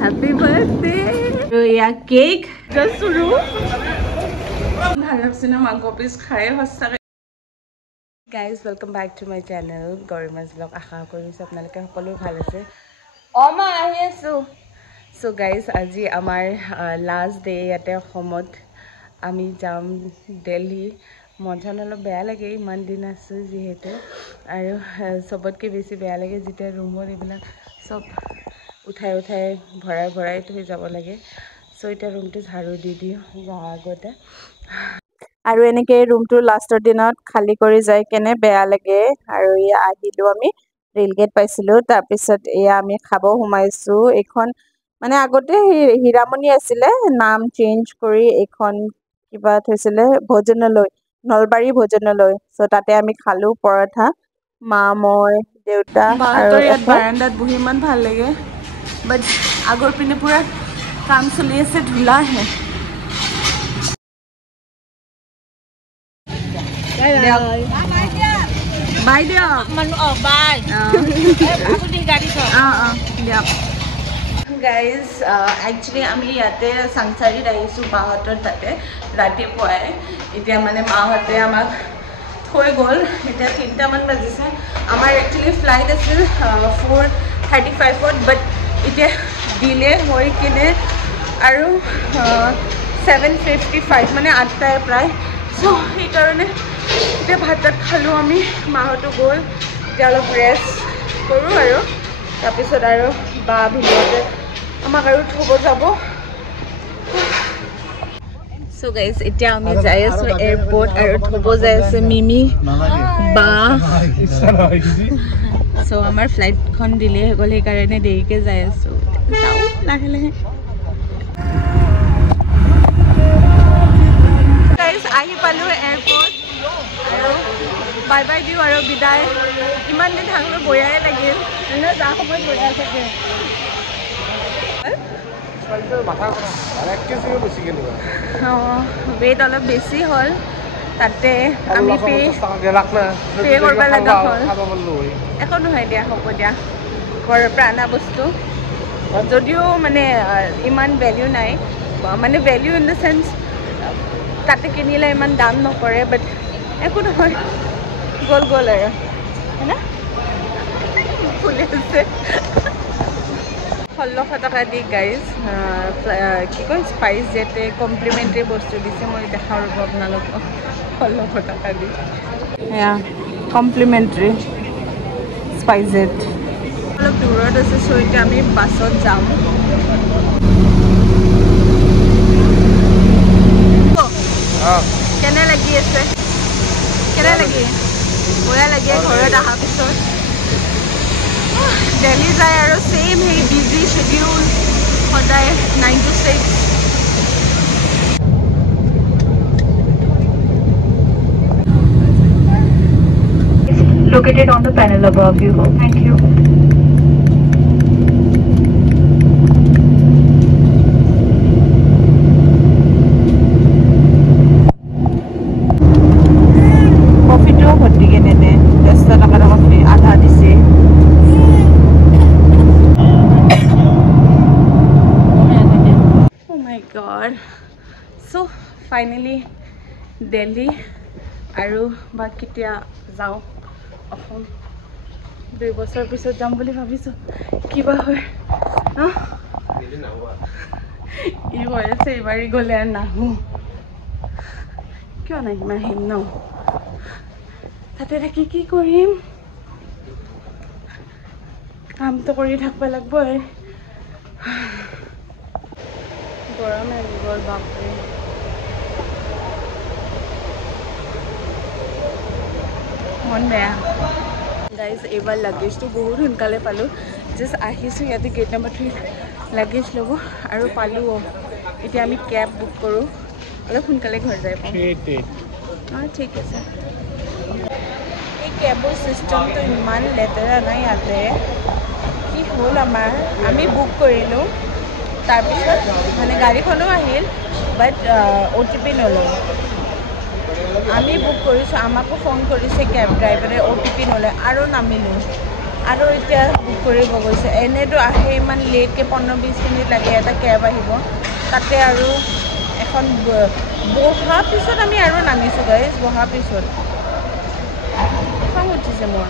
Happy birthday! So yeah, cake. Just Suru. Guys, welcome back to my channel. Gorima's vlog. Akha kori sab nalike hokolo bhal ase. Oma ahi asu. So guys, aji amar last day ate homot ami jam Delhi. Mojan অলপ বেয়া লাগে ইমান দিন আছে যেহেতু আৰু সবতকে বেছি বেয়া লাগে যেতিয়া ৰুমৰ এইবিলাক সব উঠাই উঠাই ভৰাই থৈ যাব লাগে সো এটা ৰুমটো ঝাড়ু দি দিও যাৰ আগতে আৰু এনেকে ৰুমটো লাষ্টৰ দিনত খালি কৰি যায় কেনে বেয়া লাগে আৰু ইয়া আহিলো আমি ৰেল গেট পাইছিলো তাৰ পিছত এয়া আমি খাব সোমাইছো এখন মানে আগতে হীৰামণি আছিলে নাম চেঞ্জ কৰি এখন কিবা থৈছিলে ভোজনালয় নলবাৰী ভোজনালয় সো তাতে আমি খালো পৰঠা মা মই দেউতা আৰু ইয়াত বাৰান্দাত বহি মান ভাল লাগে বাট আগৰ পিনে পুৰা কাম চলি আছে ধুলা হে বাই দিয় মানু বাই আপুনি গাড়ী থ দিয়ক Guys, actually আমি ইয়াতে সংসাৰী ৰাইছো মাহতৰ তাতে ৰাতিপুৱাই এতিয়া মানে মাহতে আমাক থৈ গল এতিয়া 3টা মান বাজিছে আমাৰ actually flight আছিল 4:35 but এতিয়া ডিলে হৈ কিনে আৰু 7:55 মানে 8টাই প্ৰায় সো এই কাৰণে এতিয়া ভাত খালো আমি মাহতো গল এতিয়া অলপ ৰেষ্ট কৰো আৰু তাৰপিছত আৰু বা ভিডিঅ'তে আমাক আৰু থব যাব সো গাইস এতিয়া আমি যাই আছো এয়াৰপোৰ্ট আৰু থব যাই আছে মিমি বা সো আমাৰ ফ্লাইটখন ডিলে হৈ গ'ল সেইকাৰণে দেৰিকে যাই আছো যাও লাহে লাহে গাইস আহি পালো এয়াৰপোৰ্ট আৰু বাই বাই দিও আৰু বিদায় ইমান দিন থাকলে বয়াই লাগিল এনে যা সময় বয়া থাকে वेट अलग बेसी हल ताते आमी पे करबा लगा हल एको নহয় দিয়া হ'ব দিয়া ঘৰৰ প্ৰাণা বস্তু যদিও মানে ইমান ভ্যালু নাই মানে ভ্যালু ইন দ্য সেন্স তাতে কিনিলে ইমান দাম নকৰে বাট একো নহয় গল গল আৰু হেনা ফুলে আছে 1600 টাকা দি গাইজ কি কয় স্পাইস জেটে কমপ্লিমেন্টারি বস্তু দিছে মই দেখাৰ আপোনালোক 1600 টাকা দি এয়া কমপ্লিমেন্টাৰি স্পাইস জেট অলপ দূৰত আছে সো এতিয়া আমি বাছত যাম কেনে লাগি আছে কেনে লাগি বয়া লাগে ঘৰত আহা পিছত Delhi যায় আৰু same hey busy schedule সদায় 9 to 6 located on the panel above you thank you coffee to hotti gene ne 10 টাকা coffee আধা দিছে God so finally Delhi আৰু বাকিতিয়া যাও অসম 2 বছৰ পিছত যাম বুলি ভাবিছো কিবা হয় ই হৈ আছে এবাৰি গলে আৰু নাহো কিয় নাই মাহিম ন তাতে থাকি কি কৰিম কামটো কৰি থাকবা লাগব গৰম গল বাপৰে মন বেয়া গাইজ এইবাৰ লাগেজটো বহুত সোনকালে পালো জাষ্ট আহিছো ইয়াতে গেট নম্বৰ 3 লাগেজ ল'ব আৰু পালো এতিয়া আমি কেব বুক কৰোঁ অলপ সোনকালে ঘৰ যাই পাম ঠিক আছে এই কেবৰ চিষ্টেমটো ইমান লেতেৰা নাই ইয়াতে কি হ'ল আমাৰ আমি বুক কৰিলোঁ তাৰপিছত মানে গাড়ীখনো আহিল বাট OTP নলয় আমি বুক কৰিছোঁ আমাকো ফোন কৰিছে কেব ড্ৰাইভাৰে OTP নলয় আৰু নামিলোঁ আৰু এতিয়া বুক কৰিব গৈছে এনেতো আহে ইমান লেটকৈ 15-20 মিনিট লাগে এটা কেব আহিব তাতে আৰু এখন বহা পিছত আমি আৰু নামিছোঁ গাইজ বহা পিছত খং উঠিছে মোৰ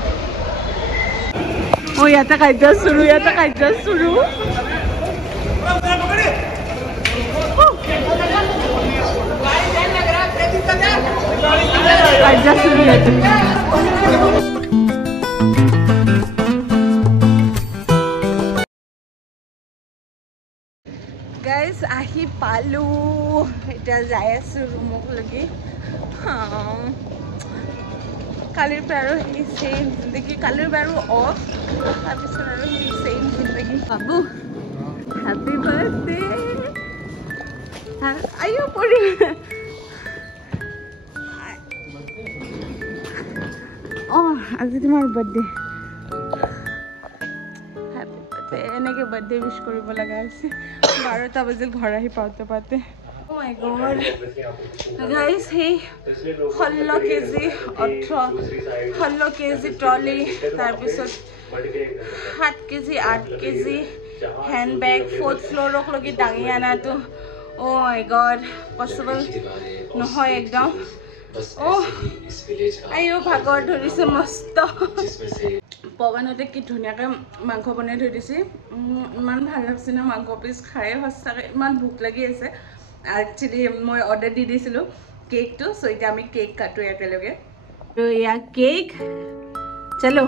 ইয়াতে কাৰ্য চুৰু কাৰ্য চুৰু গাইজ আহি পালোঁ এতিয়া যাই আছোঁ ৰুমক লাগি কালিৰ পৰা আৰু সেই চেইম জিন্দগী কালিৰ পৰা আৰু অফ তাৰপিছত আৰু সেই চেইম জিন্দগী বাবু হেপী বাৰ্থডে আইও পৰি আজি তোমাৰ বাৰ্থডে হেপী বাৰ্থডে এনেকৈ বাৰ্থডে উইচ কৰিব লগা হৈছে 12টা বাজিল ঘৰ আহি পাওঁতে my god guys hey 16 KG 16 KG trolley তাৰপিছত 7 কেজি 8 কেজি হেণ্ডবেগ 4th ফ্ল'ৰক লগি দাঙি আনাটো oh my god possible নহয় একদম আইও ভাগৰ ধৰিছে মস্ত পৱনতে কি ধুনীয়াকৈ মাংস বনাই থৈ দিছে ইমান ভাল লাগছে না মাংস পিচ খাই সঁচাকৈ ইমান ভোক লাগি আছে একচুৱেলি মই অৰ্ডাৰ দি দিছিলোঁ কেকটো চ' এতিয়া আমি কেক কাটো একেলগে আৰু এয়া কেক চলো